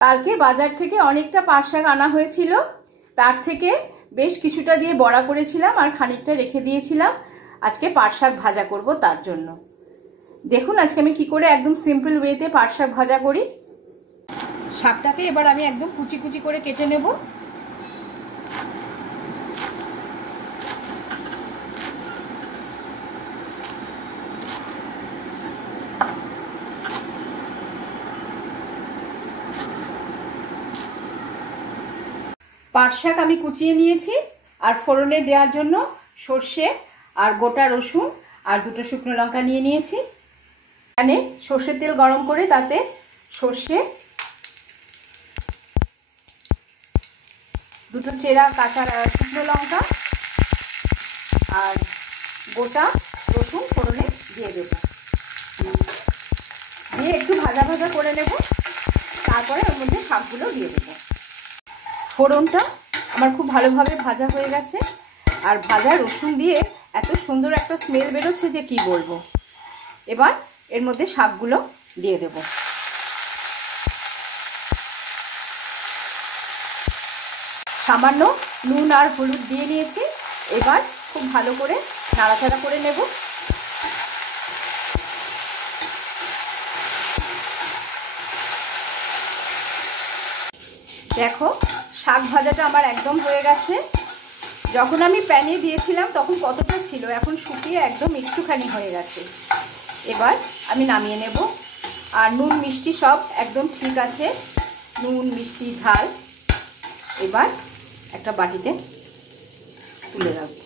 কালকে বাজার থেকে অনেকটা পাট শাক আনা হয়েছিল, তার থেকে বেশ কিছুটা দিয়ে বড়া করেছিলাম আর খানিকটা রেখে দিয়েছিলাম। আজকে পাট শাক ভাজা করব, তার জন্য দেখুন আজকে আমি কি করে একদম সিম্পল ওয়েতে পাট শাক ভাজা করি। শাকটাকে এবার আমি একদম কুচি কুচি করে কেটে নেব। পাট শাক আমি কুচিয়ে নিয়েছি, আর ফোড়নে দেওয়ার জন্য সর্ষে আর গোটা রসুন আর দুটো শুকনো লঙ্কা নিয়ে নিয়েছি। এখানে সর্ষের তেল গরম করে তাতে সর্ষে, দুটো চেরা কাঁচা শুকনো লঙ্কা আর গোটা রসুন ফোড়নে দিয়ে দেব, দিয়ে একটু ভাজা ভাজা করে নেব। তারপরে ওর মধ্যে শাকগুলো দিয়ে দেবো। ফোড়নটা আমার খুব ভালোভাবে ভাজা হয়ে গেছে, আর ভাজা রসুন দিয়ে এত সুন্দর একটা স্মেল বেরোচ্ছে যে কি বলবো। এবার এর মধ্যে শাকগুলো দিয়ে দেব। সামান্য নুন আর হলুদ দিয়ে নিয়েছি। এবার খুব ভালো করে নাড়াচাড়া করে নেব। দেখো শাক ভাজাটা আমার একদম হয়ে গেছে। যখন আমি প্যানে দিয়েছিলাম তখন কতটা ছিল, এখন শুকিয়ে একদম একটুখানি হয়ে গেছে। এবার আমি নামিয়ে নেব। আর নুন মিষ্টি সব একদম ঠিক আছে, নুন মিষ্টি ঝাল। এবার একটা বাটিতে তুলে রাখবো।